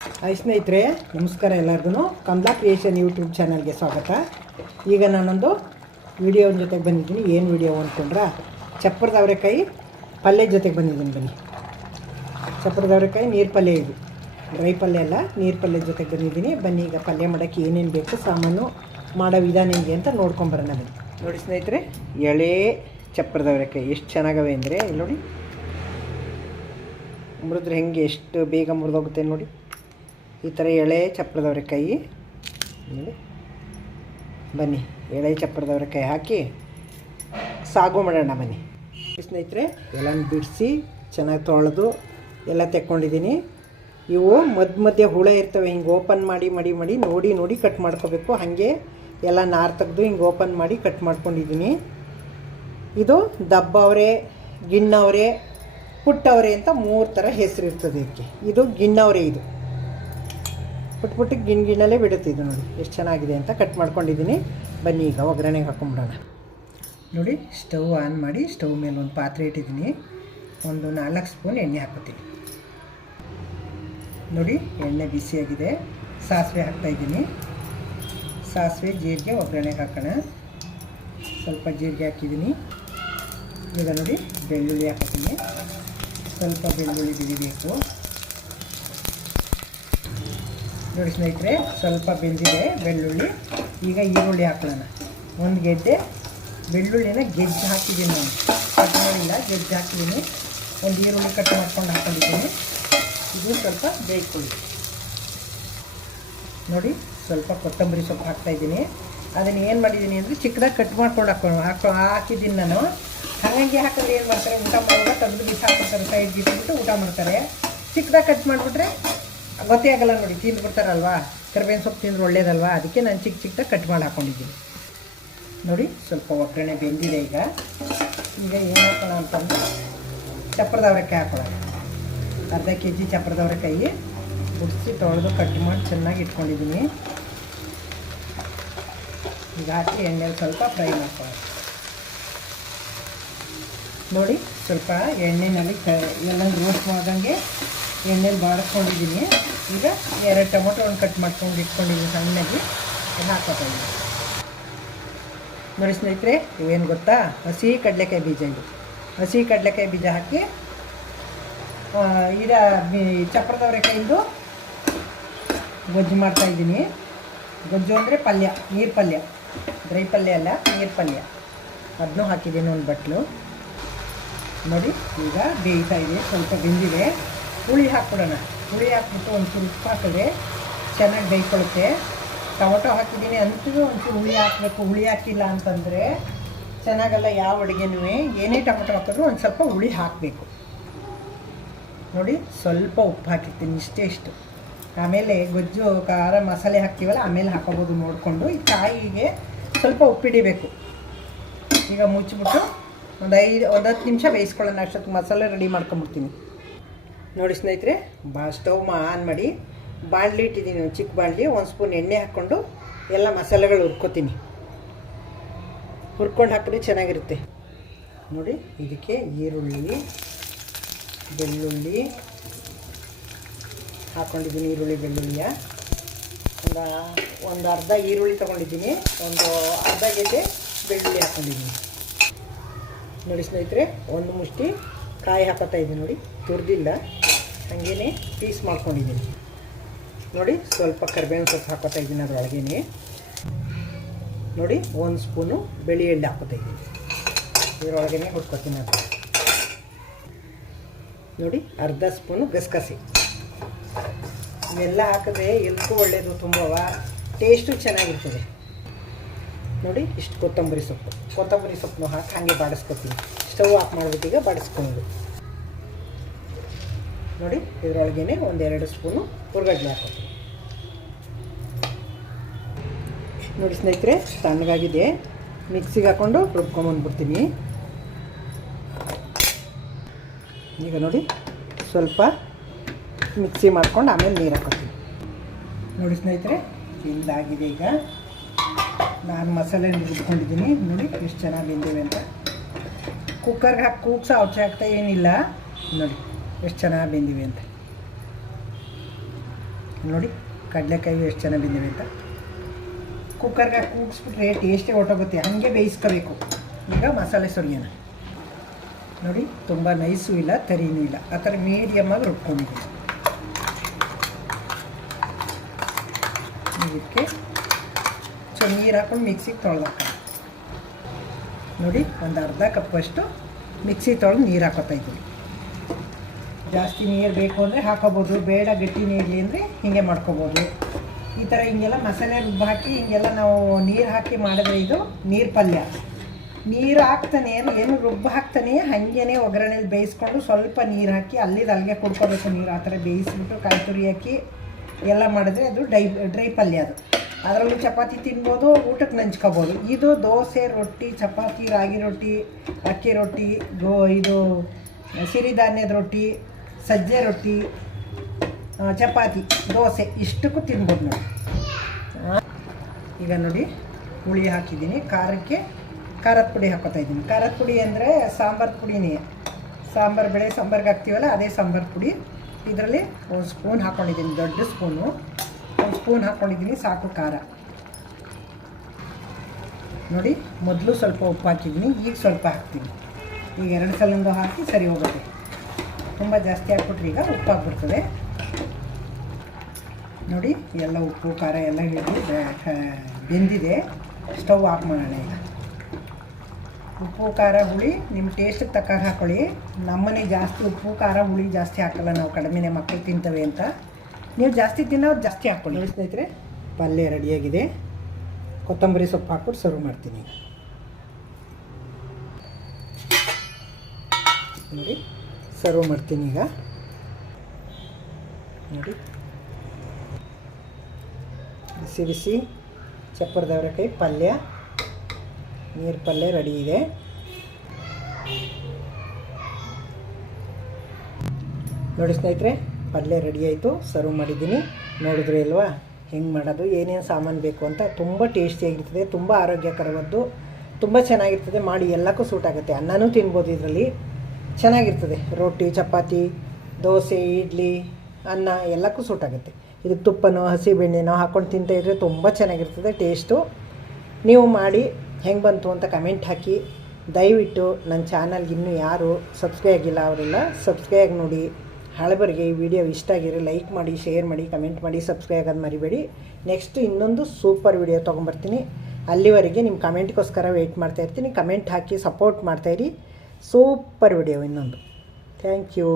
Hi ಸ್ನೇಹಿತರೆ, ನಮಸ್ಕಾರ ಎಲ್ಲರಿಗೂ. ಕಮಲಾ ಕ್ರಿಯೇಷನ್ ಯೂಟ್ಯೂಬ್ ಚಾನಲ್ಗೆ ಸ್ವಾಗತ. ಈಗ ನಾನೊಂದು ವಿಡಿಯೋ ಜೊತೆಗೆ ಬಂದಿದ್ದೀನಿ. ಏನು ವಿಡಿಯೋ ಅಂದ್ಕೊಂಡ್ರೆ, ಚಪ್ಪರದ ಅವರೆಕಾಯಿ ಪಲ್ಯ ಜೊತೆಗೆ ಬಂದಿದ್ದೀನಿ. ಬನ್ನಿ, ಚಪ್ಪರದ ಅವರೆಕಾಯಿ ನೀರು ಪಲ್ಯ, ಇದು ಡ್ರೈ ಪಲ್ಯ ಅಲ್ಲ, ನೀರು ಪಲ್ಯ ಜೊತೆಗೆ ಬಂದಿದ್ದೀನಿ. ಬನ್ನಿ, ಈಗ ಪಲ್ಯ ಮಾಡೋಕ್ಕೆ ಏನೇನು ಬೇಕು, ಸಾಮಾನು, ಮಾಡೋ ವಿಧಾನ ಹೆಂಗೆ ಅಂತ ನೋಡ್ಕೊಂಬರೋಣ. ಬನ್ನಿ. ನೋಡಿ ಸ್ನೇಹಿತರೆ, ಎಳೆ ಚಪ್ಪರದ ಅವರೆಕಾಯಿ ಎಷ್ಟು ಚೆನ್ನಾಗವೆ ಅಂದರೆ, ಇಲ್ಲಿ ನೋಡಿ, ಮುರಿದ್ರೆ ಹೆಂಗೆ ಎಷ್ಟು ಬೇಗ ಮುರಿದೋಗುತ್ತೆ ನೋಡಿ. ಈ ಥರ ಎಳೆ ಚಪ್ಪರದ ಅವರೆಕಾಯಿ ನೋಡಿ. ಬನ್ನಿ, ಎಳೆ ಚಪ್ಪರದ ಅವರೆಕಾಯಿ ಹಾಕಿ ಸಾಗು ಮಾಡೋಣ. ಬನ್ನಿ ಸ್ನೇಹಿತರೆ, ಎಲ್ಲನೂ ಬಿಡಿಸಿ ಚೆನ್ನಾಗಿ ತೊಳೆದು ಎಲ್ಲ ತೆಕ್ಕೊಂಡಿದ್ದೀನಿ. ಇವು ಮಧ್ಯೆ ಹುಳ ಇರ್ತವೆ, ಹಿಂಗೆ ಓಪನ್ ಮಾಡಿ ಮಾಡಿ ಮಾಡಿ ನೋಡಿ ಕಟ್ ಮಾಡ್ಕೋಬೇಕು. ಹಾಗೆ ಎಲ್ಲ ನಾರು ತೆಗೆದು ಹಿಂಗೆ ಓಪನ್ ಮಾಡಿ ಕಟ್ ಮಾಡ್ಕೊಂಡಿದ್ದೀನಿ. ಇದು ದಬ್ಬವರೆ, ಗಿಣ್ಣವರೆ, ಪುಟ್ಟವರೆ ಅಂತ 3 ಥರ ಹೆಸರು ಇರ್ತದೆ ಇದಕ್ಕೆ. ಇದು ಗಿಣ್ಣವರೆ, ಇದು ಪುಟ್ಟು ಗಿಣ್ಣಲ್ಲೇ ಬಿಡುತ್ತೆ. ಇದು ನೋಡಿ ಎಷ್ಟು ಚೆನ್ನಾಗಿದೆ ಅಂತ ಕಟ್ ಮಾಡ್ಕೊಂಡಿದ್ದೀನಿ. ಬನ್ನಿ, ಈಗ ಒಗ್ಗರಣೆಗೆ ಹಾಕೊಂಬಿಡೋಣ. ನೋಡಿ, ಸ್ಟವ್ ಆನ್ ಮಾಡಿ ಸ್ಟವ್ ಮೇಲೆ ಒಂದು ಪಾತ್ರೆ ಇಟ್ಟಿದ್ದೀನಿ. ಒಂದು 4 ಸ್ಪೂನ್ ಎಣ್ಣೆ ಹಾಕೋತೀನಿ. ನೋಡಿ, ಎಣ್ಣೆ ಬಿಸಿಯಾಗಿದೆ. ಸಾಸಿವೆ ಹಾಕ್ತಾಯಿದ್ದೀನಿ. ಸಾಸಿವೆ, ಜೀರಿಗೆ ಒಗ್ಗರಣೆಗೆ ಹಾಕೋಣ. ಸ್ವಲ್ಪ ಜೀರಿಗೆ ಹಾಕಿದ್ದೀನಿ. ಈಗ ನೋಡಿ, ಬೆಳ್ಳುಳ್ಳಿ ಹಾಕೋತೀನಿ. ಸ್ವಲ್ಪ ಬೆಳ್ಳುಳ್ಳಿ ಬಿಡಿಬೇಕು. ನೋಡಿ ಸ್ನೇಹಿತರೆ, ಸ್ವಲ್ಪ ಬೆಂದಿದೆ ಬೆಳ್ಳುಳ್ಳಿ. ಈಗ ಈರುಳ್ಳಿ ಹಾಕೊಳ್ಳೋಣ. ಒಂದು ಗೆಡ್ಡೆ ಬೆಳ್ಳುಳ್ಳಿನ ಗೆಜ್ಜೆ ಹಾಕಿದ್ದೀನಿ ನಾನು, ಕಟ್ ಮಾಡಿಲ್ಲ, ಗೆಜ್ಜೆ ಹಾಕಿದ್ದೀನಿ. ಒಂದು ಈರುಳ್ಳಿ ಕಟ್ ಮಾಡ್ಕೊಂಡು ಹಾಕೊಂಡಿದ್ದೀನಿ. ಇದು ಸ್ವಲ್ಪ ಬೇಯಿಸ್ಕೊಳ್ಳಿ. ನೋಡಿ, ಸ್ವಲ್ಪ ಕೊತ್ತಂಬರಿ ಸೊಪ್ಪು ಹಾಕ್ತಾಯಿದ್ದೀನಿ. ಅದನ್ನು ಏನು ಮಾಡಿದ್ದೀನಿ ಅಂದರೆ, ಚಿಕ್ಕದಾಗಿ ಕಟ್ ಮಾಡ್ಕೊಂಡು ಹಾಕಿದ್ದೀನಿ ನಾನು. ಹಾಗಾಗಿ ಹಾಕಿದ್ರೆ ಏನು ಮಾಡ್ತಾರೆ, ಊಟ ಮಾಡುವಾಗ ತೆಗೆದು ಬಿಸಿ ಹಾಕ್ಬಿಡ್ತಾರೆ, ಸೈಡ್ ಬಿಟ್ಬಿಟ್ಟು ಊಟ ಮಾಡ್ತಾರೆ. ಚಿಕ್ಕದಾಗಿ ಕಟ್ ಮಾಡಿಬಿಟ್ರೆ ಗೊತ್ತೇ ಆಗಲ್ಲ ನೋಡಿ, ತಿಂದುಬಿಡ್ತಾರಲ್ವಾ. ಕರಿಬೇವಿನ ಸೊಪ್ಪು ತಿಂದ್ರೆ ಒಳ್ಳೇದಲ್ವಾ, ಅದಕ್ಕೆ ನಾನು ಚಿಕ್ಕದಾಗಿ ಕಟ್ ಮಾಡಿ ಹಾಕ್ಕೊಂಡಿದ್ದೀನಿ. ನೋಡಿ, ಸ್ವಲ್ಪ ಒಗ್ಗರಣೆ ಬೆಂದಿದೆ. ಈಗ ಏನು ಹಾಕೋಣ ಅಂತಂದ್ರೆ, ಚಪ್ಪರದ ಅವರೆಕಾಯಿ ಹಾಕೊಳ್ಳೋಣ. ಅರ್ಧ kg ಚಪ್ಪರದ ಅವರೆಕಾಯಿ ಬಿಡಿಸಿ ತೊಳೆದು ಕಟ್ ಮಾಡಿ ಚೆನ್ನಾಗಿ ಇಟ್ಕೊಂಡಿದ್ದೀನಿ. ಈಗ ಹಾಕಿ ಎಣ್ಣೆಲಿ ಸ್ವಲ್ಪ ಫ್ರೈ ಮಾಡ್ಕೊಳ್ಳೋಣ. ನೋಡಿ, ಸ್ವಲ್ಪ ಎಣ್ಣೆಯಲ್ಲಿ ಎಲ್ಲ ರೋಸ್ಟ್ ಮಾಡ್ದಂಗೆ ಎಣ್ಣೆಲಿ ಬಾಡಿಸ್ಕೊಂಡಿದ್ದೀನಿ. ಈಗ 2 ಟೊಮೊಟೊ ಕಟ್ ಮಾಡ್ಕೊಂಡು ಇಟ್ಕೊಂಡಿದ್ದೀನಿ ಸಣ್ಣಗೆ, ಹಾಕೋತಾಯಿದ್ದೀನಿ. ನೋಡಿ ಸ್ನೇಹಿತರೆ, ಇವೇನು ಗೊತ್ತಾ, ಹಸಿ ಕಡಲೆಕಾಯಿ ಬೀಜ. ಇದು ಹಸಿ ಕಡಲೆಕಾಯಿ ಬೀಜ ಹಾಕಿ ಈಗ ಚಪ್ಪರದ ಅವರೆಕಾಯಿಂದು ಗೊಜ್ಜು ಮಾಡ್ತಾಯಿದ್ದೀನಿ. ಗೊಜ್ಜು ಅಂದರೆ ಪಲ್ಯ, ನೀರು ಪಲ್ಯ, ಡ್ರೈ ಪಲ್ಯ ಅಲ್ಲ, ನೀರು ಪಲ್ಯ. ಅದನ್ನೂ ಹಾಕಿದ್ದೀನಿ ಒಂದು ಬಟ್ಲು. ನೋಡಿ, ಈಗ ಬೇಯ್ತಾ ಇದೆ, ಸ್ವಲ್ಪ ಬೆಂದಿದೆ. ಹುಳಿ ಹಾಕ್ಬಿಡೋಣ. ಹುಳಿ ಹಾಕ್ಬಿಟ್ಟು ಒಂಚೂರು ಉಪ್ಪು ಹಾಕಿದ್ರೆ ಚೆನ್ನಾಗಿ ಬೇಯ್ಕೊಳ್ಳುತ್ತೆ. ಟೊಮೊಟೊ ಹಾಕಿದ್ದೀನಿ, ಅಂತೂ ಒಂಚೂರು ಹುಳಿ ಹಾಕಬೇಕು. ಹುಳಿ ಹಾಕಿಲ್ಲ ಅಂತಂದರೆ ಚೆನ್ನಾಗಲ್ಲ ಯಾವ ಅಡುಗೆನೂ. ಏನೇ ಟೊಮೊಟೊ ಹಾಕಿದ್ರು ಒಂದು ಸ್ವಲ್ಪ ಹುಳಿ ಹಾಕಬೇಕು. ನೋಡಿ, ಸ್ವಲ್ಪ ಉಪ್ಪು ಹಾಕಿರ್ತೀನಿ, ಇಷ್ಟು. ಆಮೇಲೆ ಗೊಜ್ಜು ಖಾರ ಮಸಾಲೆ ಹಾಕ್ತೀವಲ್ಲ, ಆಮೇಲೆ ಹಾಕೋಬೋದು ನೋಡಿಕೊಂಡು. ಈ ಕಾಯಿಗೆ ಸ್ವಲ್ಪ ಉಪ್ಪಿಡಿಬೇಕು. ಈಗ ಮುಚ್ಚಿಬಿಟ್ಟು ಒಂದು 10 ನಿಮಿಷ ಬೇಯಿಸ್ಕೊಳ್ಳೋಣ. ಅಷ್ಟೊತ್ತು ಮಸಾಲೆ ರೆಡಿ ಮಾಡ್ಕೊಂಬಿಡ್ತೀನಿ. ನೋಡಿ ಸ್ನೇಹಿತರೆ, ಸ್ಟವ್ ಆನ್ ಮಾಡಿ ಬಾಣಲಿ ಇಟ್ಟಿದ್ದೀನಿ, ಒಂದು ಚಿಕ್ಕ ಬಾಣಲಿ. 1 ಸ್ಪೂನ್ ಎಣ್ಣೆ ಹಾಕ್ಕೊಂಡು ಎಲ್ಲ ಮಸಾಲೆಗಳು ಹುರ್ಕೋತೀನಿ. ಹುರ್ಕೊಂಡು ಹಾಕಿದ್ರೆ ಚೆನ್ನಾಗಿರುತ್ತೆ. ನೋಡಿ, ಇದಕ್ಕೆ ಈರುಳ್ಳಿ, ಬೆಳ್ಳುಳ್ಳಿ ಹಾಕ್ಕೊಂಡಿದ್ದೀನಿ. ಈರುಳ್ಳಿ ಬೆಳ್ಳುಳ್ಳಿಯ ಒಂದು ಅರ್ಧ ಈರುಳ್ಳಿ ತೊಗೊಂಡಿದ್ದೀನಿ. ಒಂದು ಅರ್ಧ ಗೆಡ್ಡೆ ಬೆಳ್ಳುಳ್ಳಿ ಹಾಕ್ಕೊಂಡಿದ್ದೀನಿ. ನೋಡಿ ಸ್ನೇಹಿತರೆ, ಒಂದು ಮುಷ್ಟಿ ಕಾಯಿ ಹಾಕೋತಾ ಇದ್ದೀನಿ. ನೋಡಿ, ತುರಿದಿಲ್ಲ, ಹಾಗೇ ಪೀಸ್ ಮಾಡ್ಕೊಂಡಿದ್ದೀನಿ. ನೋಡಿ, ಸ್ವಲ್ಪ ಕರಿಬೇವಿನ ಸೊಪ್ಪು ಹಾಕೋತಾ ಇದ್ದೀನಿ ಅದರೊಳಗೇ. ನೋಡಿ, 1 ಸ್ಪೂನು ಬೆಳ್ಳಿ ಎಳ್ಳು ಹಾಕೋತಾ ಇದ್ದೀನಿ. ಇದರೊಳಗೇ ಹುಡ್ಕೊತೀನಿ ಅದು. ನೋಡಿ, ಅರ್ಧ ಸ್ಪೂನು ಗಸಗಸೆ. ಇವೆಲ್ಲ ಹಾಕಿದ್ರೆ ಎಲ್ಗೂ ಒಳ್ಳೆಯದು, ತುಂಬ ಟೇಸ್ಟು ಚೆನ್ನಾಗಿರ್ತದೆ. ನೋಡಿ, ಇಷ್ಟು ಕೊತ್ತಂಬರಿ ಸೊಪ್ಪನ್ನು ಹಾಕಿ ಹಾಗೆ ಬಾಡಿಸ್ಕೊತೀನಿ. ಸ್ಟವ್ ಆಫ್ ಮಾಡಿಬಿಟ್ಟು ಈಗ ಬಾಡಿಸ್ಕೊಂಡು. ನೋಡಿ, ಇದರೊಳಗೇ 1-2 ಸ್ಪೂನು ಹುರ್ಗಡ್ಲೆ ಹಾಕೋತೀನಿ. ನೋಡಿ ಸ್ನೇಹಿತರೆ, ತಣ್ಣಗಾಗಿದೆ. ಮಿಕ್ಸಿಗೆ ಹಾಕ್ಕೊಂಡು ರುಬ್ಕೊಂಬಂದ್ಬಿಡ್ತೀನಿ. ಈಗ ನೋಡಿ, ಸ್ವಲ್ಪ ಮಿಕ್ಸಿ ಮಾಡ್ಕೊಂಡು ಆಮೇಲೆ ನೀರು ಹಾಕೋತೀನಿ. ನೋಡಿ ಸ್ನೇಹಿತರೆ, ಇದಾಗಿದೆ. ಈಗ ನಾನು ಮಸಾಲೆ ರುಬ್ಕೊಂಡಿದ್ದೀನಿ. ನೋಡಿ ಎಷ್ಟು ಚೆನ್ನಾಗಿ ಬೆಂದಿವೆ ಅಂತ. ಕುಕ್ಕರ್ಗೆ ಹಾಕಿ ಕೂಗ್ಸ ಅವಶ್ಯ ಆಗ್ತಾ ಏನಿಲ್ಲ. ನೋಡಿ ಎಷ್ಟು ಚೆನ್ನಾಗಿ ಬೆಂದಿವೆ ಅಂತ. ನೋಡಿ ಕಡಲೆಕಾಯಿ ಎಷ್ಟು ಚೆನ್ನಾಗಿ ಬಿಂದಿವೆ ಅಂತ. ಕುಕ್ಕರ್ಗೆ ಕೂಗಿಸ್ಬಿಟ್ರೆ ಟೇಸ್ಟೇ ಹೊಟ್ಟೋಗುತ್ತೆ, ಹಾಗೆ ಬೇಯಿಸ್ಕೋಬೇಕು. ಈಗ ಮಸಾಲೆ ಸುರಿಯೋಣ. ನೋಡಿ ತುಂಬ ನೈಸೂ ಇಲ್ಲ ತರಿನೂ ಇಲ್ಲ, ಆ ಥರ ಮೀಡಿಯಮ್ಮಾಗಿ ರುಬ್ಕೊಂಡಿದ್ದೀನಿ. ಇದಕ್ಕೆ ನೀರು ಹಾಕೊಂಡು ಮಿಕ್ಸಿಗೆ ತೊಳೆದಾಕ. ನೋಡಿ ಒಂದು ಅರ್ಧ ಕಪ್ಪಷ್ಟು ಮಿಕ್ಸಿ ತೊಳೆದು ನೀರು ಹಾಕೋತಾ ಇದ್ದೀನಿ. ಜಾಸ್ತಿ ನೀರು ಬೇಕು ಅಂದರೆ ಹಾಕೋಬೋದು, ಬೇಡ ಗಟ್ಟಿ ನೀರಲಿ ಅಂದರೆ ಹೀಗೆ ಮಾಡ್ಕೋಬೋದು. ಈ ಥರ ಹಿಂಗೆಲ್ಲ ಮಸಾಲೆ ರುಬ್ಬ ಹಾಕಿ ಹಿಂಗೆಲ್ಲ ನಾವು ನೀರು ಹಾಕಿ ಮಾಡಿದ್ರೆ ಇದು ನೀರು ಪಲ್ಯ. ನೀರು ಹಾಕ್ತಾನೆ ಏನು ರುಬ್ಬ ಹಾಕ್ತಾನೆ ಹಾಗೇ ಒಗ್ಗರಣೆಲಿ ಬೇಯಿಸ್ಕೊಂಡು ಸ್ವಲ್ಪ ನೀರು ಹಾಕಿ ಅಲ್ಲಿದ್ದು ಅಲ್ಲಿಗೆ ಕುಡ್ಕೋಬೇಕು ನೀರು. ಆ ಥರ ಬೇಯಿಸ್ಬಿಟ್ಟು ಕಾಯಿ ತುರಿ ಹಾಕಿ ಎಲ್ಲ ಮಾಡಿದ್ರೆ ಅದು ಡ್ರೈ ಪಲ್ಯ. ಅದು ಅದರಲ್ಲೂ ಚಪಾತಿ ತಿನ್ಬೋದು, ಊಟಕ್ಕೆ ನಂಚ್ಕೋಬೋದು. ಇದು ದೋಸೆ, ರೊಟ್ಟಿ, ಚಪಾತಿ, ರಾಗಿ ರೊಟ್ಟಿ, ಅಕ್ಕಿ ರೊಟ್ಟಿ, ಇದು ಸಿರಿಧಾನ್ಯದ ರೊಟ್ಟಿ, ಸಜ್ಜೆ ರೊಟ್ಟಿ, ಚಪಾತಿ, ದೋಸೆ ಇಷ್ಟಕ್ಕೂ ತಿನ್ಬೋದು ನೋಡಿ. ಈಗ ನೋಡಿ ಹುಳಿ ಹಾಕಿದ್ದೀನಿ. ಖಾರಕ್ಕೆ ಖಾರದ ಪುಡಿ ಹಾಕೋತಾ ಇದ್ದೀನಿ. ಖಾರದ ಪುಡಿ ಅಂದರೆ ಸಾಂಬಾರು ಪುಡಿನೇ, ಸಾಂಬಾರು ಬೇಳೆ ಸಾಂಬಾರ್ಗೆ ಹಾಕ್ತೀವಲ್ಲ ಅದೇ ಸಾಂಬಾರು ಪುಡಿ. ಇದರಲ್ಲಿ ಒಂದು ಸ್ಪೂನ್ ಹಾಕ್ಕೊಂಡಿದ್ದೀನಿ, ದೊಡ್ಡ ಸ್ಪೂನು ಒಂದು ಸ್ಪೂನ್ ಹಾಕ್ಕೊಂಡಿದ್ದೀನಿ, ಸಾಕು ಖಾರ. ನೋಡಿ ಮೊದಲು ಸ್ವಲ್ಪ ಉಪ್ಪು ಹಾಕಿದ್ದೀನಿ, ಈಗ ಸ್ವಲ್ಪ ಹಾಕ್ತೀನಿ. ಈಗ 2 ಸಲಂದು ಹಾಕಿ ಸರಿ ಹೋಗುತ್ತೆ. ತುಂಬ ಜಾಸ್ತಿ ಹಾಕ್ಬಿಟ್ರೆ ಈಗ ಉಪ್ಪು ಹಾಕ್ಬಿಡ್ತದೆ. ನೋಡಿ ಎಲ್ಲ ಉಪ್ಪು ಖಾರ ಎಲ್ಲ ಹಿಡಿದು ಬೆಂದಿದೆ. ಸ್ಟವ್ ಆಫ್ ಮಾಡೋಣ. ಈಗ ಉಪ್ಪು ಖಾರ ಹುಳಿ ನಿಮ್ಮ ಟೇಸ್ಟಿಗೆ ತಕ್ಕಾಗ ಹಾಕ್ಕೊಳ್ಳಿ. ನಮ್ಮನೆ ಜಾಸ್ತಿ ಉಪ್ಪು ಖಾರ ಹುಳಿ ಜಾಸ್ತಿ ಹಾಕಲ್ಲ ನಾವು, ಕಡಿಮೆನೇ ಮಕ್ಕಳು ತಿಂತವೆ ಅಂತ. ನೀವು ಜಾಸ್ತಿ ತಿನ್ನೋರು ಜಾಸ್ತಿ ಹಾಕ್ಕೊಳ್ಳಿ. ಸ್ನೇಹಿತರೆ ಪಲ್ಯ ರೆಡಿಯಾಗಿದೆ. ಕೊತ್ತಂಬರಿ ಸೊಪ್ಪು ಹಾಕ್ಬಿಟ್ಟು ಸರ್ವ್ ಮಾಡ್ತೀನಿ. ನೋಡಿ ಸರ್ವ್ ಮಾಡ್ತೀನಿ ಈಗ. ನೋಡಿ ಬಿಸಿ ಬಿಸಿ ಚಪ್ಪರದ ಅವರೆಕಾಯಿ ಪಲ್ಯ, ನೀರು ಪಲ್ಯ ರೆಡಿ ಇದೆ. ನೋಡಿ ಸ್ನೇಹಿತರೆ ಪಲ್ಯ ರೆಡಿ ಆಯಿತು, ಸರ್ವ್ ಮಾಡಿದ್ದೀನಿ. ನೋಡಿದ್ರಿ ಅಲ್ವಾ ಹೆಂಗೆ ಮಾಡೋದು, ಏನೇನು ಸಾಮಾನು ಬೇಕು ಅಂತ. ತುಂಬ ಟೇಸ್ಟಿಯಾಗಿರ್ತದೆ, ತುಂಬ ಆರೋಗ್ಯಕರವಾದ್ದು, ತುಂಬ ಚೆನ್ನಾಗಿರ್ತದೆ. ಮಾಡಿ ಎಲ್ಲಕ್ಕೂ ಸೂಟ್ ಆಗುತ್ತೆ. ಅನ್ನನೂ ತಿನ್ಬೋದು ಇದರಲ್ಲಿ, ಚೆನ್ನಾಗಿರ್ತದೆ. ರೊಟ್ಟಿ, ಚಪಾತಿ, ದೋಸೆ, ಇಡ್ಲಿ, ಅನ್ನ ಎಲ್ಲಕ್ಕೂ ಸೂಟ್ ಆಗುತ್ತೆ. ಇದಕ್ಕೆ ತುಪ್ಪನೋ ಹಸಿ ಬೆಣ್ಣೆನೋ ಹಾಕ್ಕೊಂಡು ತಿಂತಾಯಿದ್ರೆ ತುಂಬ ಚೆನ್ನಾಗಿರ್ತದೆ ಟೇಸ್ಟು. ನೀವು ಮಾಡಿ ಹೆಂಗೆ ಬಂತು ಅಂತ ಕಮೆಂಟ್ ಹಾಕಿ. ದಯವಿಟ್ಟು ನನ್ನ ಚಾನಲ್ಗೆ ಇನ್ನೂ ಯಾರು ಸಬ್ಸ್ಕ್ರೈಬ್ ಆಗಿಲ್ಲ ಅವರೆಲ್ಲ ಸಬ್ಸ್ಕ್ರೈಬ್ ನೋಡಿ. ಹಳಬರಿಗೆ ಈ ವಿಡಿಯೋ ಇಷ್ಟ ಆಗಿರೋ ಲೈಕ್ ಮಾಡಿ, ಶೇರ್ ಮಾಡಿ, ಕಮೆಂಟ್ ಮಾಡಿ, ಸಬ್ಸ್ಕ್ರೈಬ್ ಆಗೋದು ಮರಿಬೇಡಿ. ನೆಕ್ಸ್ಟ್ ಇನ್ನೊಂದು ಸೂಪರ್ ವಿಡಿಯೋ ತೊಗೊಂಬರ್ತೀನಿ. ಅಲ್ಲಿವರೆಗೆ ನಿಮ್ಮ ಕಮೆಂಟ್ಗೋಸ್ಕರ ವೆಯ್ಟ್ ಮಾಡ್ತಾಯಿರ್ತೀನಿ. ಕಮೆಂಟ್ ಹಾಕಿ ಸಪೋರ್ಟ್ ಮಾಡ್ತಾಯಿರಿ. ಸೂಪರ್ ವಿಡಿಯೋ ಇನ್ನೊಂದು. Thank you.